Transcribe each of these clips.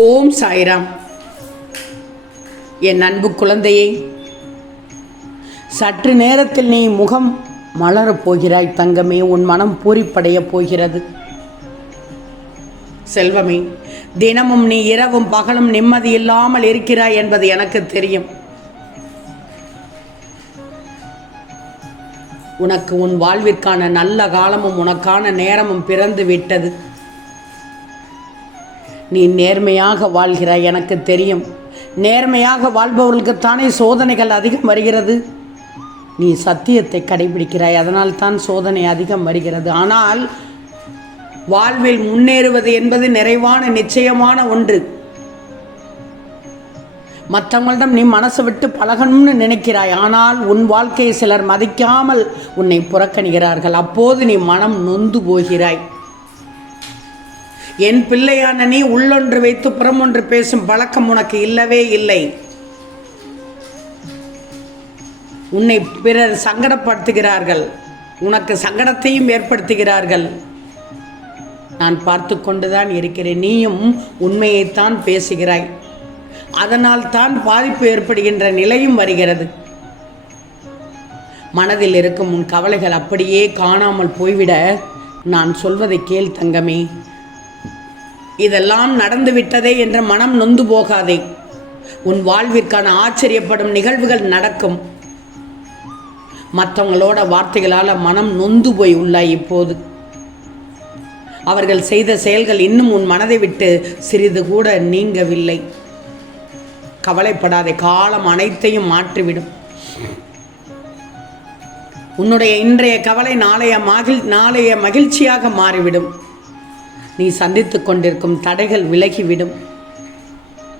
ஓம் சாய்ராம். என் அன்பு குழந்தையே சற்று நேரத்தில் நீ முகம் மலரப் போகிறாய் தங்கமே உன் மனம் பூரிப்படையப் போகிறது. செல்வமே தினமும் நீ இரவும் பகலும் நிம்மதி இல்லாமல் இருக்கிறாய் என்பது எனக்கு தெரியும். உனக்கு உன் வாழ்விற்கான நல்ல காலமும் உனக்கான நேரமும் பிறந்து விட்டது நீ நேர்மையாக வாழ்கிறாய் எனக்கு தெரியும். நேர்மையாக வாழ்பவர்களுக்குத்தானே சோதனைகள் அதிகம் வருகிறது? நீ சத்தியத்தை கடைபிடிக்கிறாய் அதனால் தான் சோதனை அதிகம் வருகிறது. ஆனால் வாழ்வில் முன்னேறுவது என்பது நிறைவான நிச்சயமான ஒன்று. மற்றவங்களிடம் நீ மனசு விட்டு பழகணும்னு நினைக்கிறாய் ஆனால் உன் வாழ்க்கையை சிலர் மதிக்காமல் உன்னை புறக்கணிகிறார்கள் அப்போது நீ மனம் நொந்து போகிறாய். என் பிள்ளையான நீ உள்ளொன்று வைத்து புறமொன்று பேசும் பழக்கம் உனக்கு இல்லவே இல்லை. உன்னை பிறர் சங்கடப்படுத்துகிறார்கள். உனக்கு சங்கடத்தையும் ஏற்படுத்துகிறார்கள். நான் பார்த்து கொண்டுதான் இருக்கிறேன். நீயும் உண்மையைத்தான் பேசுகிறாய். அதனால் தான் பாதிப்பு ஏற்படுகின்ற நிலையும் வருகிறது. மனதில் இருக்கும் உன் கவலைகள் அப்படியே காணாமல் போய்விட நான் சொல்வதை கேள் தங்கமே. இதெல்லாம் நடந்து விட்டதே என்ற மனம் நொந்து போகாதே. உன் வாழ்விற்கான ஆச்சரியப்படும் நிகழ்வுகள் நடக்கும். மற்றவங்களோட வார்த்தைகளால் மனம் நொந்து போய் உள்ளாய் இப்போது. அவர்கள் செய்த செயல்கள் இன்னும் உன் மனதை விட்டு சிறிது கூட நீங்கவில்லை. கவலைப்படாதே காலம் அனைத்தையும் மாற்றிவிடும். உன்னுடைய இன்றைய கவலை நாளைய மகிழ் நாளைய மகிழ்ச்சியாக மாறிவிடும். நீ சந்தித்து கொண்டிருக்கும் தடைகள் விலகிவிடும்.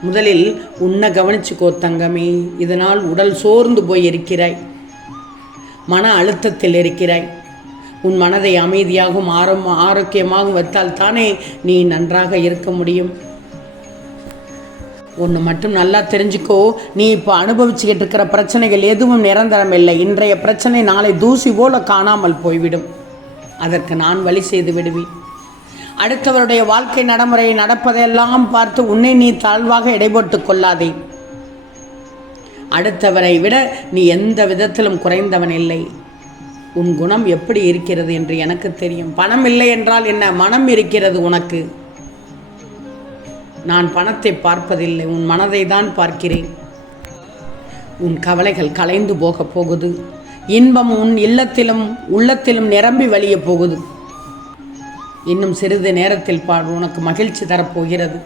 முதலில் உன்னை கவனிச்சுக்கோ தங்கமே இதனால் உடல் சோர்ந்து போய் இருக்கிறாய் மன அழுத்தத்தில் இருக்கிறாய். உன் மனதை அமைதியாகவும் ஆரோ ஆரோக்கியமாகவும் வைத்தால் தானே நீ நன்றாக இருக்க முடியும். ஒன்று மட்டும் நல்லா தெரிஞ்சுக்கோ நீ இப்போ அனுபவிச்சுக்கிட்டு இருக்கிற பிரச்சனைகள் எதுவும் நிரந்தரம் இல்லை இன்றைய பிரச்சனை நாளை தூசி போல காணாமல் போய்விடும். அதற்கு நான் வழி செய்து விடுவேன். அடுத்தவருடைய வாழ்க்கை நடைமுறையை நடப்பதையெல்லாம் பார்த்து உன்னை நீ தாழ்வாக இடைபோட்டு கொள்ளாதே. அடுத்தவரை விட நீ எந்த விதத்திலும் குறைந்தவன் இல்லை. உன் குணம் எப்படி இருக்கிறது என்று எனக்கு தெரியும். பணம் இல்லை என்றால் என்ன? மனம் இருக்கிறது உனக்கு. நான் பணத்தை பார்ப்பதில்லை. உன் மனதை தான் பார்க்கிறேன். உன் கவலைகள் கலைந்து போகப் போகுது. இன்பம் உன் இல்லத்திலும் உள்ளத்திலும் நிரம்பி வழிய போகுது. இன்னும் சிறிது நேரத்தில் பார் உனக்கு மகிழ்ச்சி தரப்போகிறது.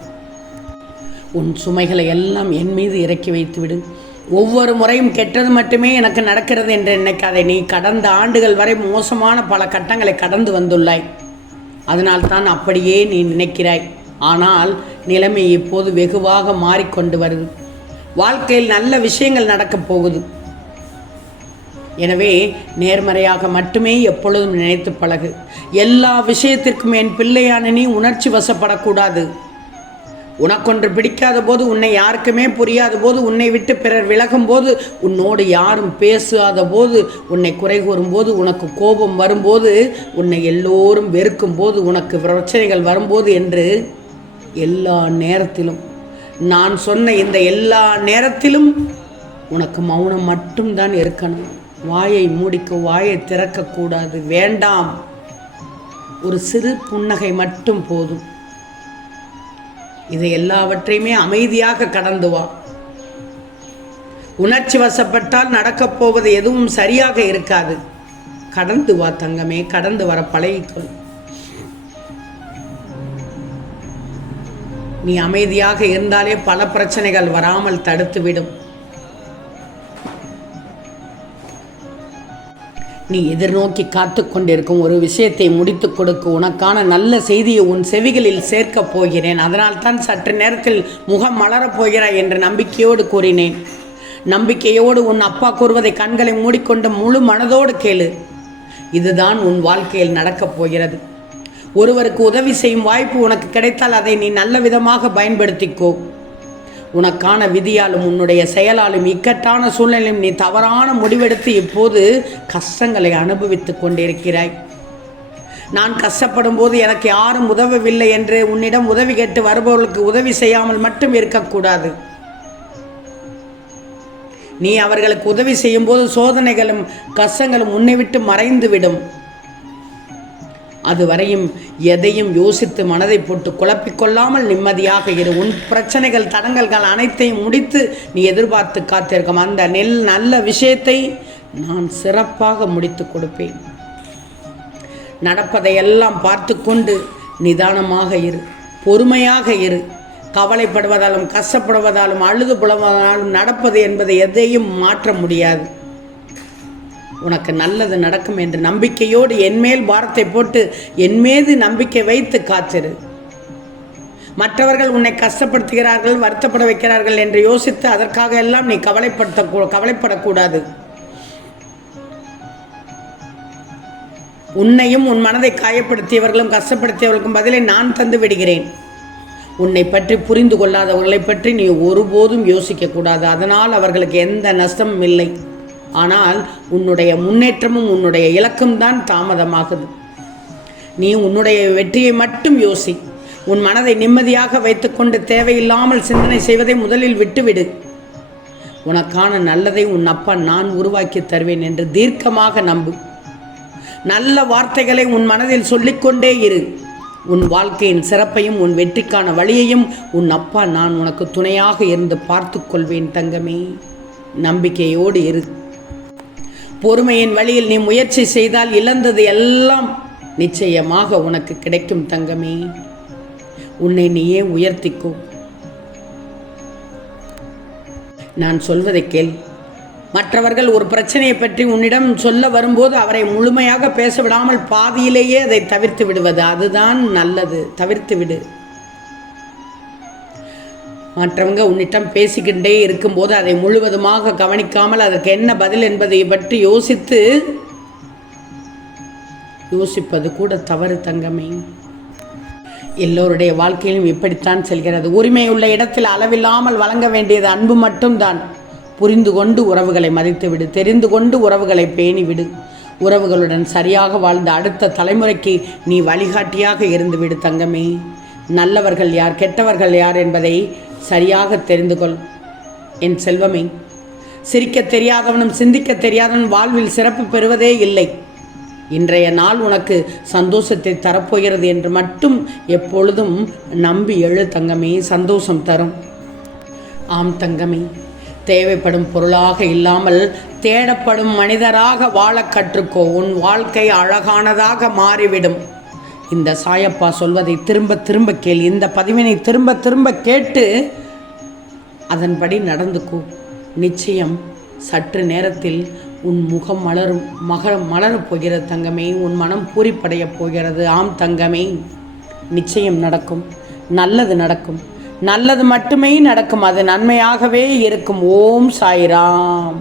உன் சுமைகளை எல்லாம் என் மீது இறக்கி வைத்துவிடு. ஒவ்வொரு முறையும் கெட்டது மட்டுமே எனக்கு நடக்கிறது என்று நினைக்காதே. நீ கடந்த ஆண்டுகள் வரை மோசமான பல கட்டங்களை கடந்து வந்துள்ளாய். அதனால்தான் அப்படியே நீ நினைக்கிறாய். ஆனால் நிலைமை இப்போது வெகுவாக மாறிக்கொண்டு வருது. வாழ்க்கையில் நல்ல விஷயங்கள் நடக்கப் போகுது. எனவே நேர்மறையாக மட்டுமே எப்பொழுதும் நினைத்து பழகு. எல்லா விஷயத்திற்கும் என் பிள்ளையான நீ உணர்ச்சி வசப்படக்கூடாது. உனக்கொன்று பிடிக்காத போது உன்னை யாருக்குமே புரியாத போது உன்னை விட்டு பிறர் விலகும் போது உன்னோடு யாரும் பேசாத போது உன்னை குறை கூறும்போது உனக்கு கோபம் வரும்போது உன்னை எல்லோரும் வெறுக்கும் போது உனக்கு பிரச்சனைகள் வரும்போது என்று எல்லா நேரத்திலும் நான் சொன்ன இந்த எல்லா நேரத்திலும் உனக்கு மௌனம் மட்டும்தான் இருக்கணும். வாயை மூடிக்க வாயை திறக்கக்கூடாது. வேண்டாம். ஒரு சிறு புன்னகை மட்டும் போதும். இதை எல்லாவற்றையுமே அமைதியாக கடந்து வா. உணர்ச்சி வசப்பட்டால் நடக்கப் போவது எதுவும் சரியாக இருக்காது. கடந்து வா தங்கமே கடந்து வர பழகிக்கொள். நீ அமைதியாக இருந்தாலே பல பிரச்சனைகள் வராமல் தடுத்துவிடும். நீ எதிர்நோக்கி காத்து கொண்டிருக்கும் ஒரு விஷயத்தை முடித்து கொடுக்க உனக்கான நல்ல செய்தியை உன் செவிகளில் சேர்க்கப் போகிறேன். அதனால்தான் சற்று நேரத்தில் முகம் மலரப் போகிறாய் என்று நம்பிக்கையோடு கூறினேன். நம்பிக்கையோடு உன் அப்பா கூறுவதை கண்களை மூடிக்கொண்டு முழு மனதோடு கேளு. இதுதான் உன் வாழ்க்கையில் நடக்கப் போகிறது. ஒருவருக்கு உதவி செய்யும் வாய்ப்பு உனக்கு கிடைத்தால் அதை நீ நல்ல விதமாக பயன்படுத்திக்கோ. உனக்கான விதியாலும் உன்னுடைய செயலாலும் இக்கட்டான சூழ்நிலையும் நீ தவறான முடிவெடுத்து இப்போது கஷ்டங்களை அனுபவித்துக் கொண்டிருக்கிறாய். நான் கஷ்டப்படும் போது எனக்கு யாரும் உதவவில்லை என்று உன்னிடம் உதவி கேட்டு வருபவர்களுக்கு உதவி செய்யாமல் மட்டும் இருக்கக்கூடாது. நீ அவர்களுக்கு உதவி செய்யும்போது சோதனைகளும் கஷ்டங்களும் உன்னை விட்டு மறைந்துவிடும். அதுவரையும் எதையும் யோசித்து மனதை போட்டு குழப்பிக்கொள்ளாமல் நிம்மதியாக இரு. உன் பிரச்சனைகள் தடங்கல்கள் அனைத்தையும் முடித்து நீ எதிர்பார்த்து காத்திருக்கும் அந்த நெல் நல்ல விஷயத்தை நான் சிறப்பாக முடித்து கொடுப்பேன். நடப்பதையெல்லாம் பார்த்து கொண்டு நிதானமாக இரு. பொறுமையாக இரு. கவலைப்படுவதாலும் கஷ்டப்படுவதாலும் அழுது புலவதாலும் நடப்பது என்பதை எதையும் மாற்ற முடியாது. உனக்கு நல்லது நடக்கும் என்று நம்பிக்கையோடு என்மேல் பாரத்தை போட்டு என் மீது நம்பிக்கை வைத்து காத்திரு. மற்றவர்கள் உன்னை கஷ்டப்படுத்துகிறார்கள் வருத்தப்பட வைக்கிறார்கள் என்று யோசித்து அதற்காக எல்லாம் நீ கவலைப்படுத்த கவலைப்படக்கூடாது. உன்னையும் உன் மனதை காயப்படுத்தியவர்களும் கஷ்டப்படுத்தியவர்களுக்கும் பதிலை நான் தந்து விடுகிறேன். உன்னை பற்றி புரிந்து கொள்ளாதவர்களை பற்றி நீ ஒருபோதும் யோசிக்கக்கூடாது. அதனால் அவர்களுக்கு எந்த நஷ்டமும் இல்லை. ஆனால் உன்னுடைய முன்னேற்றமும் உன்னுடைய இலக்கும் தான் தாமதமாகுது. நீ உன்னுடைய வெற்றியை மட்டும் யோசி. உன் மனதை நிம்மதியாக வைத்துக்கொண்டு தேவையில்லாமல் சிந்தனை செய்வதை முதலில் விட்டுவிடு. உனக்கான நல்லதை உன் அப்பா நான் உருவாக்கி தருவேன் என்று தீர்க்கமாக நம்பு. நல்ல வார்த்தைகளை உன் மனதில் சொல்லிக்கொண்டே இரு. உன் வாழ்க்கையின் சிறப்பையும் உன் வெற்றிக்கான வழியையும் உன் அப்பா நான் உனக்கு துணையாக இருந்து பார்த்து கொள்வேன் தங்கமே. நம்பிக்கையோடு இரு. பொறுமையின் வழியில் நீ முயற்சி செய்தால் இழந்தது எல்லாம் நிச்சயமாக உனக்கு கிடைக்கும் தங்கமே. உன்னை நீயே உயர்த்திக்கோ. நான் சொல்வதை கேள். மற்றவர்கள் ஒரு பிரச்சனையை பற்றி உன்னிடம் சொல்ல வரும்போது அவரை முழுமையாக பேச விடாமல் பாதியிலேயே அதை தவிர்த்து விடுவது. அதுதான் நல்லது. தவிர்த்து விடு. மற்றவங்க உன்னிடம் பேசிக்கிட்டே இருக்கும்போது அதை முழுவதுமாக கவனிக்காமல் அதற்கு என்ன பதில் என்பதை பற்றி யோசித்து யோசிப்பது கூட தவறு தங்கமே. எல்லோருடைய வாழ்க்கையிலும் இப்படித்தான் செல்கிறது. உரிமை உள்ள இடத்தில் அளவில்லாமல் வழங்க வேண்டியது அன்பு மட்டும்தான். புரிந்து கொண்டு உறவுகளை மதித்து விடு. தெரிந்து கொண்டு உறவுகளை பேணிவிடு உறவுகளுடன் சரியாக வாழ்ந்த அடுத்த தலைமுறைக்கு நீ வழிகாட்டியாக இருந்து விடு தங்கமே. நல்லவர்கள் யார் கெட்டவர்கள் யார் என்பதை சரியாக தெரிந்து கொள் என் செல்வமே சிரிக்க தெரியாதவனும் சிந்திக்க தெரியாதவன் வாழ்வில் சிறப்பு பெறுவதே இல்லை. இன்றைய நாள் உனக்கு சந்தோஷத்தை தரப்போகிறது என்று மட்டும் எப்பொழுதும் நம்பி எழு தங்கமே சந்தோஷம் தரும். ஆம் தங்கமே தேவைப்படும் பொருளாக இல்லாமல் தேடப்படும் மனிதராக வாழ கற்றுக்கோ. உன் வாழ்க்கை அழகானதாக மாறிவிடும். இந்த சாயப்பா சொல்வதை திரும்ப திரும்ப கேள். இந்த பதிவினை திரும்ப திரும்ப கேட்டு அதன்படி நடந்துக்கோ நிச்சயம் சற்று நேரத்தில் உன் முகம் மலரும் மக மலரப் போகிறது தங்கமே. உன் மனம் பூரிப்படையப் போகிறது. ஆம் தங்கமே. நிச்சயம் நடக்கும். நல்லது நடக்கும். நல்லது மட்டுமே நடக்கும். அது நன்மையாகவே இருக்கும். ஓம் சாய்ராம்.